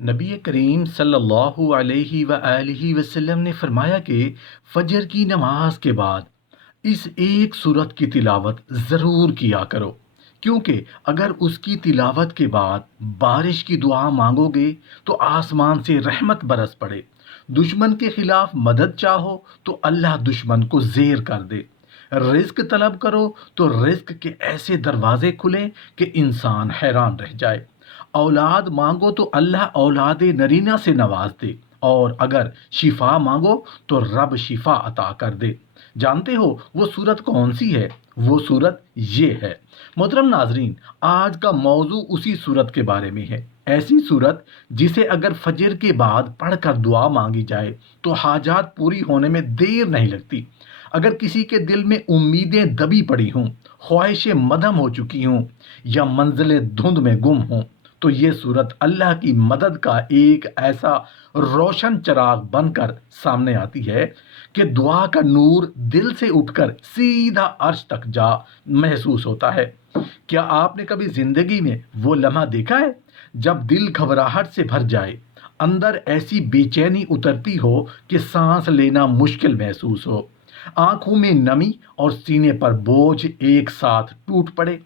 نبی کریم صلی اللہ علیہ وآلہ وسلم نے فرمایا کہ فجر کی نماز کے بعد اس ایک سورت کی تلاوت ضرور کیا کرو، کیونکہ اگر اس کی تلاوت کے بعد بارش کی دعا مانگو گے تو آسمان سے رحمت برس پڑے، دشمن کے خلاف مدد چاہو تو اللہ دشمن کو زیر کر دے، رزق طلب کرو تو رزق کے ایسے دروازے کھلیں کہ انسان حیران رہ جائے، اولاد مانگو تو اللہ اولاد نرینہ سے نواز دے، اور اگر شفا مانگو تو رب شفا عطا کر دے۔ جانتے ہو وہ صورت کون سی ہے؟ وہ صورت یہ ہے۔ محترم ناظرین، آج کا موضوع اسی صورت کے بارے میں ہے، ایسی صورت جسے اگر فجر کے بعد پڑھ کر دعا مانگی جائے تو حاجات پوری ہونے میں دیر نہیں لگتی۔ اگر کسی کے دل میں امیدیں دبی پڑی ہوں، خواہشیں مدھم ہو چکی ہوں یا منزلیں دھند میں گم ہوں، تو یہ صورت اللہ کی مدد کا ایک ایسا روشن چراغ بن کر سامنے آتی ہے کہ دعا کا نور دل سے اٹھ کر سیدھا عرش تک جا محسوس ہوتا ہے۔ کیا آپ نے کبھی زندگی میں وہ لمحہ دیکھا ہے جب دل گھبراہٹ سے بھر جائے، اندر ایسی بے چینی اترتی ہو کہ سانس لینا مشکل محسوس ہو، آنکھوں میں نمی اور سینے پر بوجھ ایک ساتھ ٹوٹ پڑے،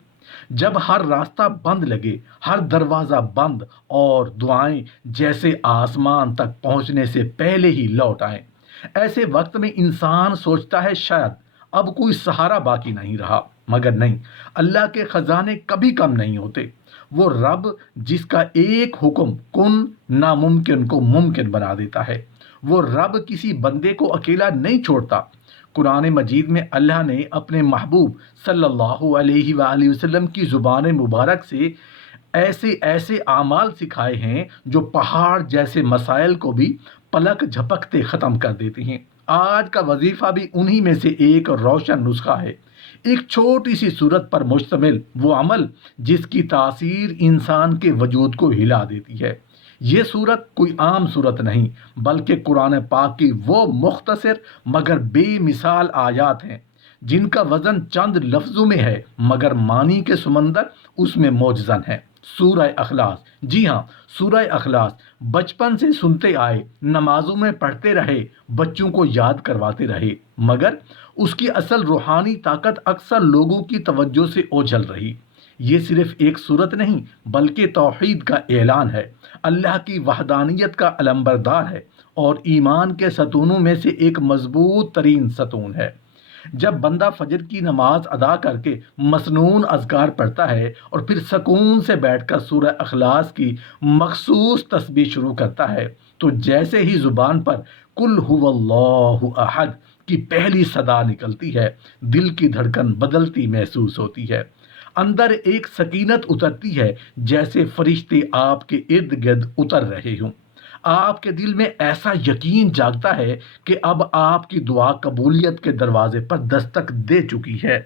جب ہر راستہ بند لگے، ہر دروازہ بند، اور دعائیں جیسے آسمان تک پہنچنے سے پہلے ہی لوٹ آئیں؟ ایسے وقت میں انسان سوچتا ہے شاید اب کوئی سہارا باقی نہیں رہا، مگر نہیں، اللہ کے خزانے کبھی کم نہیں ہوتے۔ وہ رب جس کا ایک حکم کن ناممکن کو ممکن بنا دیتا ہے، وہ رب کسی بندے کو اکیلا نہیں چھوڑتا۔ قرآن مجید میں اللہ نے اپنے محبوب صلی اللہ علیہ وآلہ وسلم کی زبان مبارک سے ایسے ایسے اعمال سکھائے ہیں جو پہاڑ جیسے مسائل کو بھی پلک جھپکتے ختم کر دیتے ہیں۔ آج کا وظیفہ بھی انہی میں سے ایک روشن نسخہ ہے، ایک چھوٹی سی صورت پر مشتمل وہ عمل جس کی تاثیر انسان کے وجود کو ہلا دیتی ہے۔ یہ صورت کوئی عام صورت نہیں، بلکہ قرآن پاک کی وہ مختصر مگر بے مثال آیات ہیں جن کا وزن چند لفظوں میں ہے، مگر معنی کے سمندر اس میں موجزن ہے۔ سورہ اخلاص، جی ہاں، سورہ اخلاص بچپن سے سنتے آئے، نمازوں میں پڑھتے رہے، بچوں کو یاد کرواتے رہے، مگر اس کی اصل روحانی طاقت اکثر لوگوں کی توجہ سے اوجھل رہی۔ یہ صرف ایک صورت نہیں بلکہ توحید کا اعلان ہے، اللہ کی وحدانیت کا علمبردار ہے، اور ایمان کے ستونوں میں سے ایک مضبوط ترین ستون ہے۔ جب بندہ فجر کی نماز ادا کر کے مسنون اذکار پڑھتا ہے اور پھر سکون سے بیٹھ کر سورہ اخلاص کی مخصوص تسبیح شروع کرتا ہے، تو جیسے ہی زبان پر قل هو اللہ احد کی پہلی صدا نکلتی ہے، دل کی دھڑکن بدلتی محسوس ہوتی ہے، اندر ایک سکینت اترتی ہے، جیسے فرشتے آپ کے ارد گرد اتر رہے ہوں۔ آپ کے دل میں ایسا یقین جاگتا ہے کہ اب آپ کی دعا قبولیت کے دروازے پر دستک دے چکی ہے۔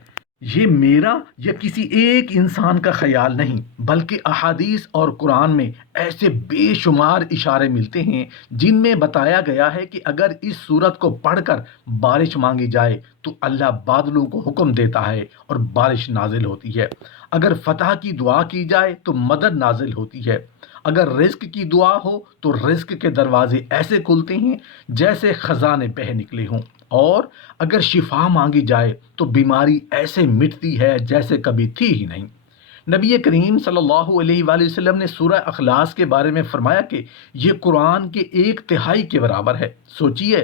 یہ میرا یا کسی ایک انسان کا خیال نہیں، بلکہ احادیث اور قرآن میں ایسے بے شمار اشارے ملتے ہیں جن میں بتایا گیا ہے کہ اگر اس صورت کو پڑھ کر بارش مانگی جائے تو اللہ بادلوں کو حکم دیتا ہے اور بارش نازل ہوتی ہے، اگر فتح کی دعا کی جائے تو مدد نازل ہوتی ہے، اگر رزق کی دعا ہو تو رزق کے دروازے ایسے کھلتے ہیں جیسے خزانے بہہ نکلے ہوں، اور اگر شفا مانگی جائے تو بیماری ایسے مٹتی ہے جیسے کبھی تھی ہی نہیں۔ نبی کریم صلی اللہ علیہ وآلہ وسلم نے سورہ اخلاص کے بارے میں فرمایا کہ یہ قرآن کے 1/3 کے برابر ہے۔ سوچئے،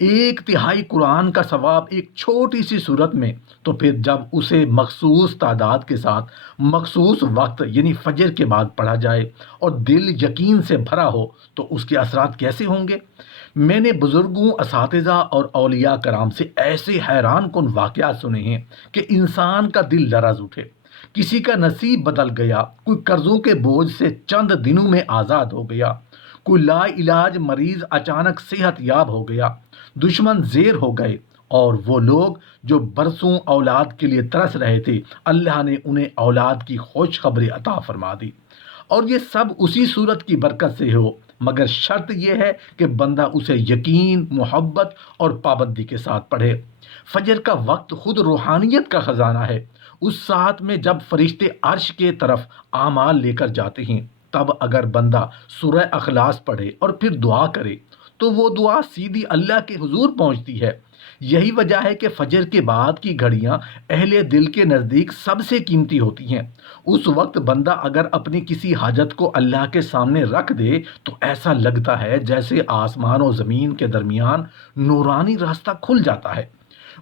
1/3 قرآن کا ثواب ایک چھوٹی سی صورت میں، تو پھر جب اسے مخصوص تعداد کے ساتھ مخصوص وقت یعنی فجر کے بعد پڑھا جائے اور دل یقین سے بھرا ہو تو اس کے اثرات کیسے ہوں گے؟ میں نے بزرگوں، اساتذہ اور اولیاء کرام سے ایسے حیران کن واقعات سنے ہیں کہ انسان کا دل لرز اٹھے۔ کسی کا نصیب بدل گیا، کوئی قرضوں کے بوجھ سے چند دنوں میں آزاد ہو گیا، کوئی لا علاج مریض اچانک صحت یاب ہو گیا، دشمن زیر ہو گئے، اور وہ لوگ جو برسوں اولاد کے لیے ترس رہے تھے، اللہ نے انہیں اولاد کی خوشخبری عطا فرما دی۔ اور یہ سب اسی صورت کی برکت سے ہو، مگر شرط یہ ہے کہ بندہ اسے یقین، محبت اور پابندی کے ساتھ پڑھے۔ فجر کا وقت خود روحانیت کا خزانہ ہے، اس ساعت میں جب فرشتے عرش کے طرف اعمال لے کر جاتے ہیں، تب اگر بندہ سورہ اخلاص پڑھے اور پھر دعا کرے تو وہ دعا سیدھی اللہ کے حضور پہنچتی ہے۔ یہی وجہ ہے کہ فجر کے بعد کی گھڑیاں اہل دل کے نزدیک سب سے قیمتی ہوتی ہیں۔ اس وقت بندہ اگر اپنی کسی حاجت کو اللہ کے سامنے رکھ دے تو ایسا لگتا ہے جیسے آسمان و زمین کے درمیان نورانی راستہ کھل جاتا ہے۔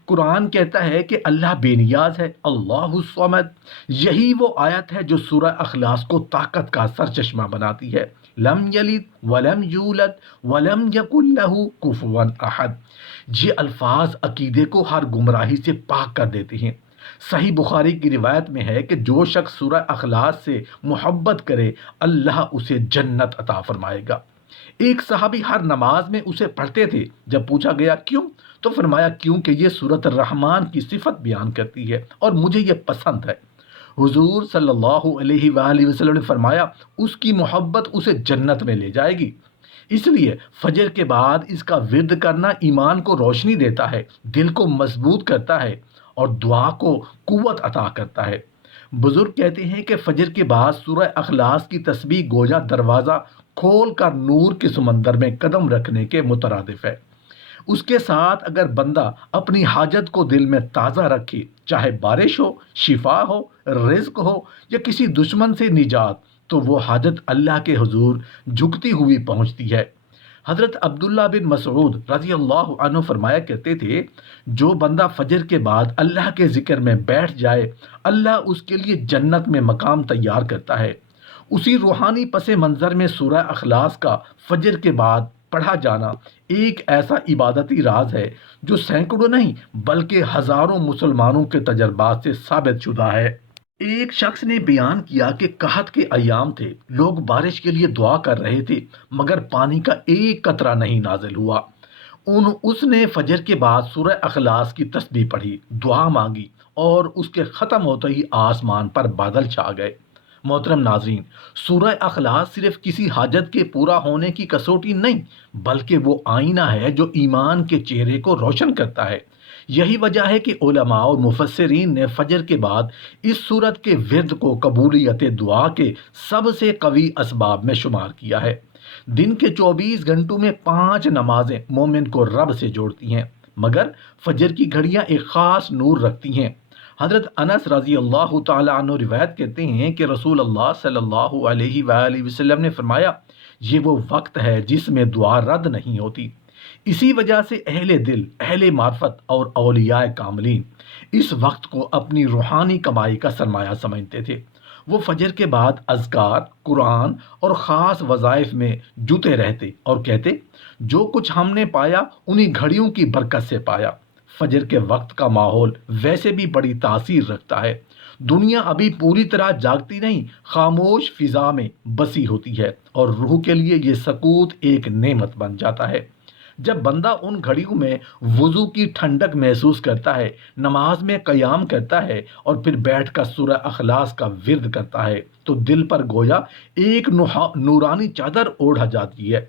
قرآن کہتا ہے کہ اللہ بے نیاز ہے، اللہ الصمد۔ یہی وہ آیت ہے جو سورہ اخلاص کو طاقت کا سرچشمہ بناتی ہے۔ لم یلد ولم یولد ولم یکن لہ کفوا احد۔ یہ الفاظ عقیدے کو ہر گمراہی سے پاک کر دیتے ہیں۔ صحیح بخاری کی روایت میں ہے کہ جو شخص سورہ اخلاص سے محبت کرے اللہ اسے جنت عطا فرمائے گا۔ ایک صحابی ہر نماز میں اسے پڑھتے تھے۔ جب پوچھا گیا کیوں تو فرمایا کیونکہ یہ سورۃ الرحمن کی صفت بیان کرتی ہے اور مجھے یہ پسند ہے۔ حضور صلی اللہ علیہ وآلہ وسلم نے فرمایا اس کی محبت اسے جنت میں لے جائے گی۔ اس لیے فجر کے بعد اس کا ورد کرنا ایمان کو روشنی دیتا ہے، دل کو مضبوط کرتا ہے اور دعا کو قوت عطا کرتا ہے۔ بزرگ کہتے ہیں کہ فجر کے بعد سورہ اخلاص کی تسبیح گویا دروازہ کھول کر نور کے سمندر میں قدم رکھنے کے مترادف ہے۔ اس کے ساتھ اگر بندہ اپنی حاجت کو دل میں تازہ رکھے، چاہے بارش ہو، شفا ہو، رزق ہو یا کسی دشمن سے نجات، تو وہ حاجت اللہ کے حضور جھکتی ہوئی پہنچتی ہے۔ حضرت عبداللہ بن مسعود رضی اللہ عنہ فرمایا کرتے تھے جو بندہ فجر کے بعد اللہ کے ذکر میں بیٹھ جائے اللہ اس کے لیے جنت میں مقام تیار کرتا ہے۔ اسی روحانی پس منظر میں سورہ اخلاص کا فجر کے بعد پڑھا جانا ایک ایسا عبادتی راز ہے جو سینکڑوں نہیں بلکہ ہزاروں مسلمانوں کے تجربات سے ثابت شدہ ہے۔ ایک شخص نے بیان کیا کہ قحط کے ایام تھے، لوگ بارش کے لیے دعا کر رہے تھے مگر پانی کا ایک قطرہ نہیں نازل ہوا۔ اس نے فجر کے بعد سورہ اخلاص کی تسبیح پڑھی، دعا مانگی اور اس کے ختم ہوتے ہی آسمان پر بادل چھا گئے۔ محترم ناظرین، سورہ اخلاص صرف کسی حاجت کے پورا ہونے کی کسوٹی نہیں بلکہ وہ آئینہ ہے جو ایمان کے چہرے کو روشن کرتا ہے۔ یہی وجہ ہے کہ علماء اور مفسرین نے فجر کے بعد اس سورت کے ورد کو قبولیت دعا کے سب سے قوی اسباب میں شمار کیا ہے۔ دن کے 24 گھنٹوں میں 5 نمازیں مومن کو رب سے جوڑتی ہیں، مگر فجر کی گھڑیاں ایک خاص نور رکھتی ہیں۔ حضرت انس رضی اللہ تعالی عنہ روایت کرتے ہیں کہ رسول اللہ صلی اللہ علیہ وآلہ وسلم نے فرمایا یہ وہ وقت ہے جس میں دعا رد نہیں ہوتی۔ اسی وجہ سے اہل دل، اہل معرفت اور اولیاء کاملین اس وقت کو اپنی روحانی کمائی کا سرمایہ سمجھتے تھے۔ وہ فجر کے بعد اذکار، قرآن اور خاص وظائف میں جتے رہتے اور کہتے جو کچھ ہم نے پایا انہی گھڑیوں کی برکت سے پایا۔ فجر کے وقت کا ماحول ویسے بھی بڑی تاثیر رکھتا ہے۔ دنیا ابھی پوری طرح جاگتی نہیں، خاموش فضا میں بسی ہوتی ہے اور روح کے لیے یہ سکوت ایک نعمت بن جاتا ہے۔ جب بندہ ان گھڑیوں میں وضو کی ٹھنڈک محسوس کرتا ہے، نماز میں قیام کرتا ہے اور پھر بیٹھ کر سورہ اخلاص کا ورد کرتا ہے تو دل پر گویا ایک نورانی چادر اوڑھا جاتی ہے۔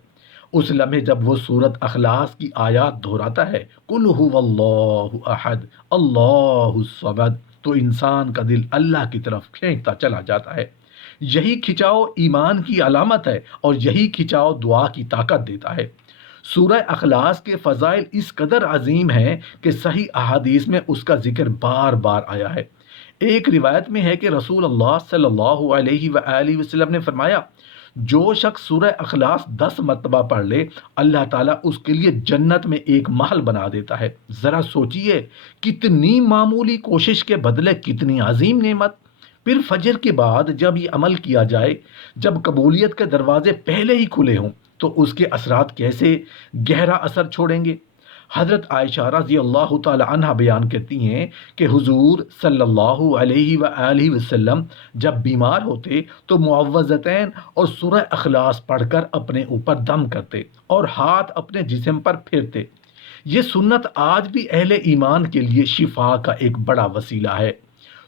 اس لمحے جب وہ سورت اخلاص کی آیات دہراتا ہے قل ھو اللہ احد اللہ الصمد تو انسان کا دل اللہ کی طرف کھینچتا چلا جاتا ہے۔ یہی کھچاؤ ایمان کی علامت ہے اور یہی کھچاؤ دعا کی طاقت دیتا ہے۔ سورہ اخلاص کے فضائل اس قدر عظیم ہیں کہ صحیح احادیث میں اس کا ذکر بار بار آیا ہے۔ ایک روایت میں ہے کہ رسول اللہ صلی اللہ علیہ وآلہ وسلم نے فرمایا جو شخص سورہ اخلاص 10 مرتبہ پڑھ لے اللہ تعالیٰ اس کے لیے جنت میں ایک محل بنا دیتا ہے۔ ذرا سوچئے کتنی معمولی کوشش کے بدلے کتنی عظیم نعمت۔ پھر فجر کے بعد جب یہ عمل کیا جائے، جب قبولیت کے دروازے پہلے ہی کھلے ہوں تو اس کے اثرات کیسے گہرا اثر چھوڑیں گے۔ حضرت عائشہ رضی اللہ تعالی عنہ بیان کرتی ہیں کہ حضور صلی اللہ علیہ وآلہ وسلم جب بیمار ہوتے تو معوذتین اور سورہ اخلاص پڑھ کر اپنے اوپر دم کرتے اور ہاتھ اپنے جسم پر پھیرتے۔ یہ سنت آج بھی اہل ایمان کے لیے شفا کا ایک بڑا وسیلہ ہے۔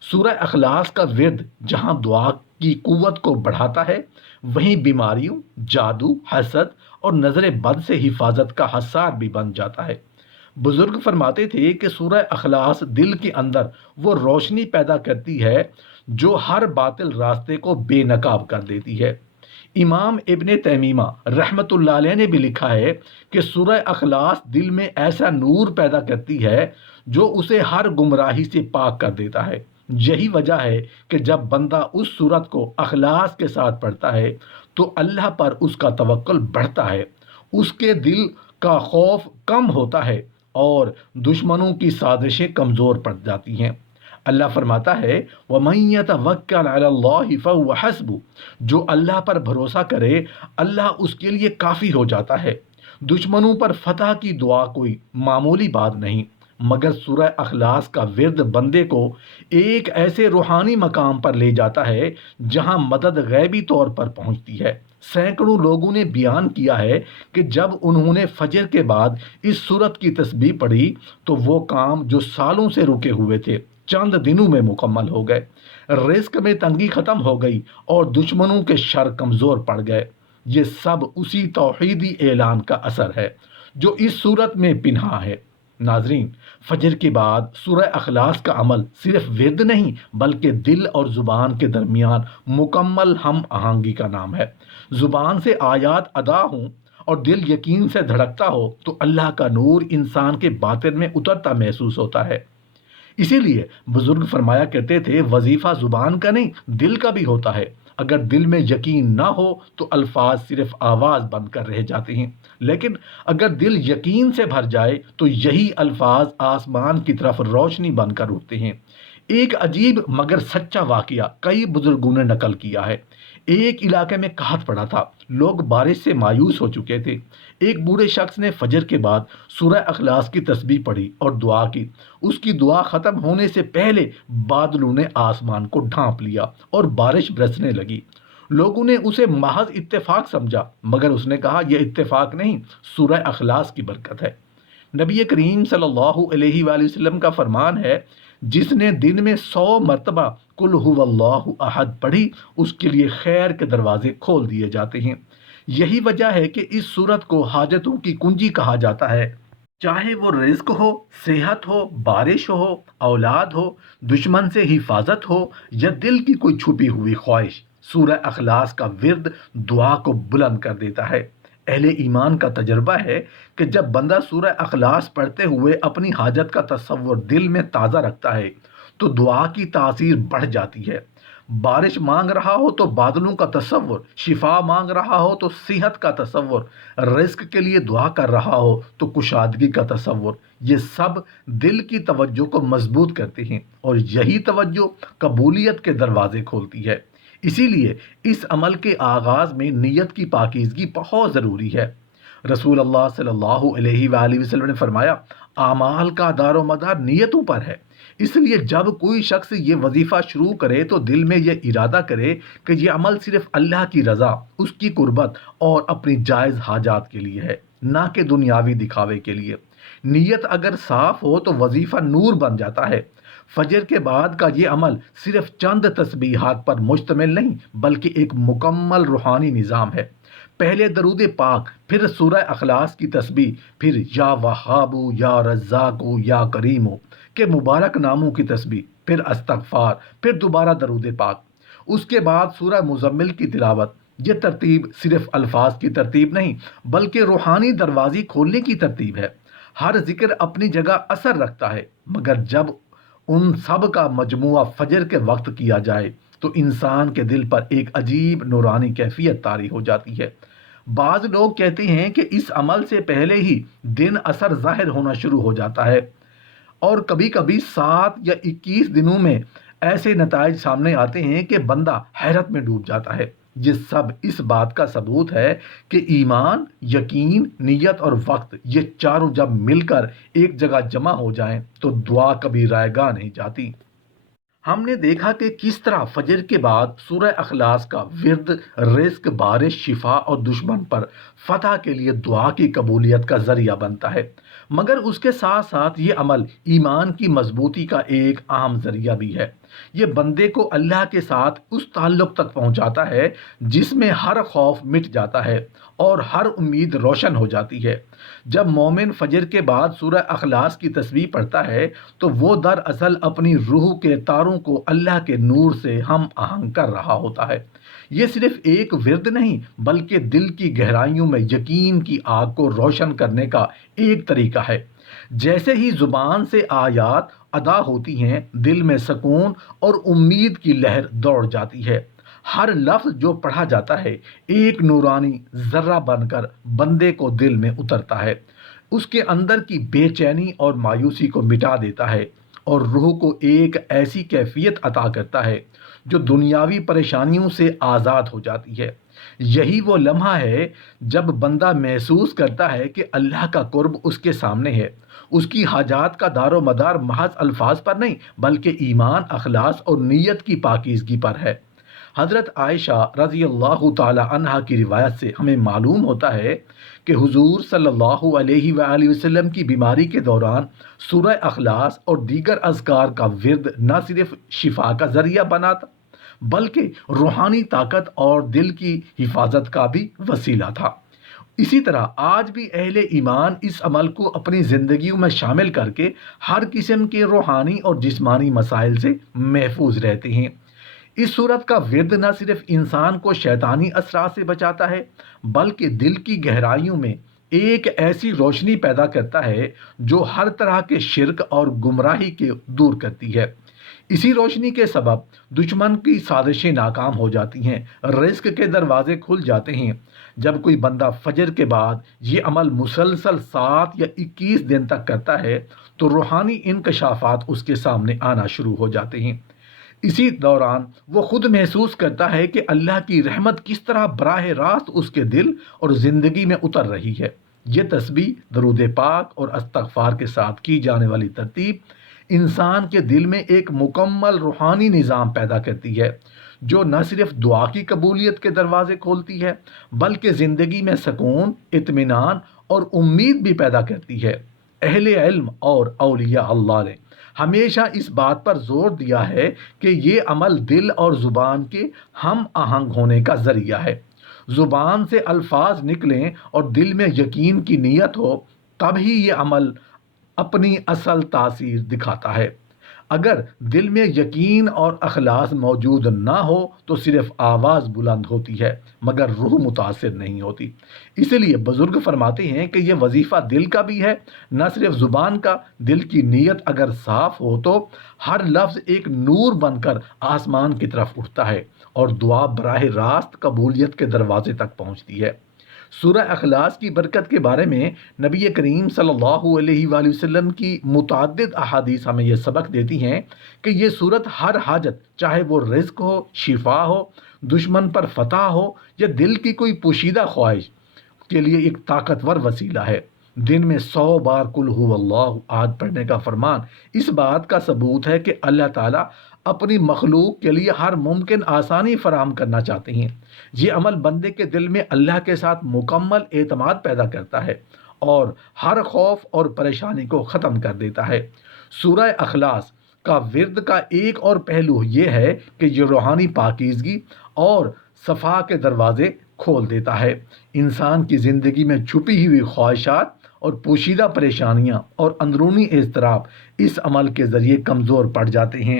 سورہ اخلاص کا ورد جہاں دعا کی قوت کو بڑھاتا ہے وہیں بیماریوں، جادو، حسد اور نظر بد سے حفاظت کا حصار بھی بن جاتا ہے۔ بزرگ فرماتے تھے کہ سورہ اخلاص دل کے اندر وہ روشنی پیدا کرتی ہے جو ہر باطل راستے کو بے نقاب کر دیتی ہے۔ امام ابن تیمیہ رحمۃ اللہ علیہ نے بھی لکھا ہے کہ سورہ اخلاص دل میں ایسا نور پیدا کرتی ہے جو اسے ہر گمراہی سے پاک کر دیتا ہے۔ یہی وجہ ہے کہ جب بندہ اس سورت کو اخلاص کے ساتھ پڑھتا ہے تو اللہ پر اس کا توکل بڑھتا ہے، اس کے دل کا خوف کم ہوتا ہے اور دشمنوں کی سازشیں کمزور پڑ جاتی ہیں۔ اللہ فرماتا ہے وَمَن يَتَوَكَّلْ عَلَى اللَّهِ فَهُوَ حَسْبُهُ، جو اللہ پر بھروسہ کرے اللہ اس کے لیے کافی ہو جاتا ہے۔ دشمنوں پر فتح کی دعا کوئی معمولی بات نہیں، مگر سورہ اخلاص کا ورد بندے کو ایک ایسے روحانی مقام پر لے جاتا ہے جہاں مدد غیبی طور پر پہنچتی ہے۔ سینکڑوں لوگوں نے بیان کیا ہے کہ جب انہوں نے فجر کے بعد اس سورت کی تسبیح پڑھی تو وہ کام جو سالوں سے رکے ہوئے تھے چند دنوں میں مکمل ہو گئے، رزق میں تنگی ختم ہو گئی اور دشمنوں کے شر کمزور پڑ گئے۔ یہ سب اسی توحیدی اعلان کا اثر ہے جو اس صورت میں پنہاں ہے۔ ناظرین، فجر کے بعد سورہ اخلاص کا عمل صرف ورد نہیں بلکہ دل اور زبان کے درمیان مکمل ہم آہنگی کا نام ہے۔ زبان سے آیات ادا ہوں اور دل یقین سے دھڑکتا ہو تو اللہ کا نور انسان کے باطن میں اترتا محسوس ہوتا ہے۔ اسی لیے بزرگ فرمایا کرتے تھے وظیفہ زبان کا نہیں دل کا بھی ہوتا ہے۔ اگر دل میں یقین نہ ہو تو الفاظ صرف آواز بن کر رہ جاتے ہیں، لیکن اگر دل یقین سے بھر جائے تو یہی الفاظ آسمان کی طرف روشنی بن کر اٹھتے ہیں۔ ایک عجیب مگر سچا واقعہ کئی بزرگوں نے نقل کیا ہے۔ ایک علاقے میں قحط پڑا تھا، لوگ بارش سے مایوس ہو چکے تھے۔ ایک بوڑھے شخص نے فجر کے بعد سورہ اخلاص کی تسبیح پڑھی اور دعا کی۔ اس کی دعا ختم ہونے سے پہلے بادلوں نے آسمان کو ڈھانپ لیا اور بارش برسنے لگی۔ لوگوں نے اسے محض اتفاق سمجھا، مگر اس نے کہا یہ اتفاق نہیں، سورہ اخلاص کی برکت ہے۔ نبی کریم صلی اللہ علیہ وآلہ وسلم کا فرمان ہے جس نے دن میں 100 مرتبہ قل هو اللہ احد پڑھی اس کے لیے خیر کے دروازے کھول دیے جاتے ہیں۔ یہی وجہ ہے کہ اس سورت کو حاجتوں کی کنجی کہا جاتا ہے، چاہے وہ رزق ہو، صحت ہو، بارش ہو، اولاد ہو، دشمن سے حفاظت ہو یا دل کی کوئی چھپی ہوئی خواہش۔ سورہ اخلاص کا ورد دعا کو بلند کر دیتا ہے۔ اہل ایمان کا تجربہ ہے کہ جب بندہ سورہ اخلاص پڑھتے ہوئے اپنی حاجت کا تصور دل میں تازہ رکھتا ہے تو دعا کی تاثیر بڑھ جاتی ہے۔ بارش مانگ رہا ہو تو بادلوں کا تصور، شفا مانگ رہا ہو تو صحت کا تصور، رزق کے لیے دعا کر رہا ہو تو کشادگی کا تصور، یہ سب دل کی توجہ کو مضبوط کرتے ہیں اور یہی توجہ قبولیت کے دروازے کھولتی ہے۔ اسی لیے اس عمل کے آغاز میں نیت کی پاکیزگی بہت ضروری ہے۔ رسول اللہ صلی اللہ علیہ وآلہ وسلم نے فرمایا اعمال کا دار و مدار نیتوں پر ہے، اس لیے جب کوئی شخص یہ وظیفہ شروع کرے تو دل میں یہ ارادہ کرے کہ یہ عمل صرف اللہ کی رضا، اس کی قربت اور اپنی جائز حاجات کے لیے ہے، نہ کہ دنیاوی دکھاوے کے لیے۔ نیت اگر صاف ہو تو وظیفہ نور بن جاتا ہے۔ فجر کے بعد کا یہ عمل صرف چند تسبیحات پر مشتمل نہیں بلکہ ایک مکمل روحانی نظام ہے۔ پہلے درود پاک، پھر سورہ اخلاص کی تسبیح، پھر یا وہابو یا رزاقو یا کریمو کے مبارک ناموں کی تسبیح، پھر استغفار، پھر دوبارہ درود پاک، اس کے بعد سورہ مزمل کی تلاوت۔ یہ ترتیب صرف الفاظ کی ترتیب نہیں بلکہ روحانی دروازے کھولنے کی ترتیب ہے۔ ہر ذکر اپنی جگہ اثر رکھتا ہے، مگر جب ان سب کا مجموعہ فجر کے وقت کیا جائے تو انسان کے دل پر ایک عجیب نورانی کیفیت طاری ہو جاتی ہے۔ بعض لوگ کہتے ہیں کہ اس عمل سے پہلے ہی دن اثر ظاہر ہونا شروع ہو جاتا ہے، اور کبھی کبھی 7 یا 21 دنوں میں ایسے نتائج سامنے آتے ہیں کہ بندہ حیرت میں ڈوب جاتا ہے۔ یہ سب اس بات کا ثبوت ہے کہ ایمان، یقین، نیت اور وقت، یہ چاروں جب مل کر ایک جگہ جمع ہو جائیں تو دعا کبھی رائے گاہ نہیں جاتی۔ ہم نے دیکھا کہ کس طرح فجر کے بعد سورہ اخلاص کا ورد رزق، بارش، شفا اور دشمن پر فتح کے لیے دعا کی قبولیت کا ذریعہ بنتا ہے، مگر اس کے ساتھ ساتھ یہ عمل ایمان کی مضبوطی کا ایک اہم ذریعہ بھی ہے۔ یہ بندے کو اللہ کے ساتھ اس تعلق تک پہنچاتا ہے جس میں ہر خوف مٹ جاتا ہے اور ہر امید روشن ہو جاتی ہے۔ جب مومن فجر کے بعد سورہ اخلاص کی تسبیح پڑھتا ہے تو وہ دراصل اپنی روح کے تاروں کو اللہ کے نور سے ہم آہنگ کر رہا ہوتا ہے۔ یہ صرف ایک ورد نہیں بلکہ دل کی گہرائیوں میں یقین کی آگ کو روشن کرنے کا ایک طریقہ ہے۔ جیسے ہی زبان سے آیات ادا ہوتی ہیں، دل میں سکون اور امید کی لہر دوڑ جاتی ہے۔ ہر لفظ جو پڑھا جاتا ہے ایک نورانی ذرہ بن کر بندے کو دل میں اترتا ہے، اس کے اندر کی بے چینی اور مایوسی کو مٹا دیتا ہے اور روح کو ایک ایسی کیفیت عطا کرتا ہے جو دنیاوی پریشانیوں سے آزاد ہو جاتی ہے۔ یہی وہ لمحہ ہے جب بندہ محسوس کرتا ہے کہ اللہ کا قرب اس کے سامنے ہے۔ اس کی حاجات کا دار و مدار محض الفاظ پر نہیں بلکہ ایمان، اخلاص اور نیت کی پاکیزگی پر ہے۔ حضرت عائشہ رضی اللہ تعالی عنہا کی روایت سے ہمیں معلوم ہوتا ہے کہ حضور صلی اللہ علیہ وآلہ وسلم کی بیماری کے دوران سورہ اخلاص اور دیگر اذکار کا ورد نہ صرف شفا کا ذریعہ بنا تھا بلکہ روحانی طاقت اور دل کی حفاظت کا بھی وسیلہ تھا۔ اسی طرح آج بھی اہل ایمان اس عمل کو اپنی زندگیوں میں شامل کر کے ہر قسم کے روحانی اور جسمانی مسائل سے محفوظ رہتے ہیں۔ اس صورت کا ورد نہ صرف انسان کو شیطانی اثرات سے بچاتا ہے بلکہ دل کی گہرائیوں میں ایک ایسی روشنی پیدا کرتا ہے جو ہر طرح کے شرک اور گمراہی کے دور کرتی ہے۔ اسی روشنی کے سبب دشمن کی سازشیں ناکام ہو جاتی ہیں، رزق کے دروازے کھل جاتے ہیں۔ جب کوئی بندہ فجر کے بعد یہ عمل مسلسل 7 یا 21 دن تک کرتا ہے تو روحانی انکشافات اس کے سامنے آنا شروع ہو جاتے ہیں۔ اسی دوران وہ خود محسوس کرتا ہے کہ اللہ کی رحمت کس طرح براہ راست اس کے دل اور زندگی میں اتر رہی ہے۔ یہ تسبیح، درود پاک اور استغفار کے ساتھ کی جانے والی ترتیب انسان کے دل میں ایک مکمل روحانی نظام پیدا کرتی ہے جو نہ صرف دعا کی قبولیت کے دروازے کھولتی ہے بلکہ زندگی میں سکون، اطمینان اور امید بھی پیدا کرتی ہے۔ اہل علم اور اولیاء اللہ نے ہمیشہ اس بات پر زور دیا ہے کہ یہ عمل دل اور زبان کے ہم آہنگ ہونے کا ذریعہ ہے۔ زبان سے الفاظ نکلیں اور دل میں یقین کی نیت ہو تب ہی یہ عمل اپنی اصل تاثیر دکھاتا ہے۔ اگر دل میں یقین اور اخلاص موجود نہ ہو تو صرف آواز بلند ہوتی ہے مگر روح متاثر نہیں ہوتی۔ اس لیے بزرگ فرماتے ہیں کہ یہ وظیفہ دل کا بھی ہے، نہ صرف زبان کا۔ دل کی نیت اگر صاف ہو تو ہر لفظ ایک نور بن کر آسمان کی طرف اٹھتا ہے اور دعا براہ راست قبولیت کے دروازے تک پہنچتی ہے۔ سورہ اخلاص کی برکت کے بارے میں نبی کریم صلی اللہ علیہ وآلہ وسلم کی متعدد احادیث ہمیں یہ سبق دیتی ہیں کہ یہ سورت ہر حاجت، چاہے وہ رزق ہو، شفا ہو، دشمن پر فتح ہو یا دل کی کوئی پوشیدہ خواہش کے لیے ایک طاقتور وسیلہ ہے۔ دن میں 100 بار قل هو اللہ احد پڑھنے کا فرمان اس بات کا ثبوت ہے کہ اللہ تعالیٰ اپنی مخلوق کے لیے ہر ممکن آسانی فراہم کرنا چاہتے ہیں۔ یہ عمل بندے کے دل میں اللہ کے ساتھ مکمل اعتماد پیدا کرتا ہے اور ہر خوف اور پریشانی کو ختم کر دیتا ہے۔ سورہ اخلاص کا ورد کا ایک اور پہلو یہ ہے کہ یہ روحانی پاکیزگی اور صفا کے دروازے کھول دیتا ہے۔ انسان کی زندگی میں چھپی ہوئی خواہشات اور پوشیدہ پریشانیاں اور اندرونی اضطراب اس عمل کے ذریعے کمزور پڑ جاتے ہیں۔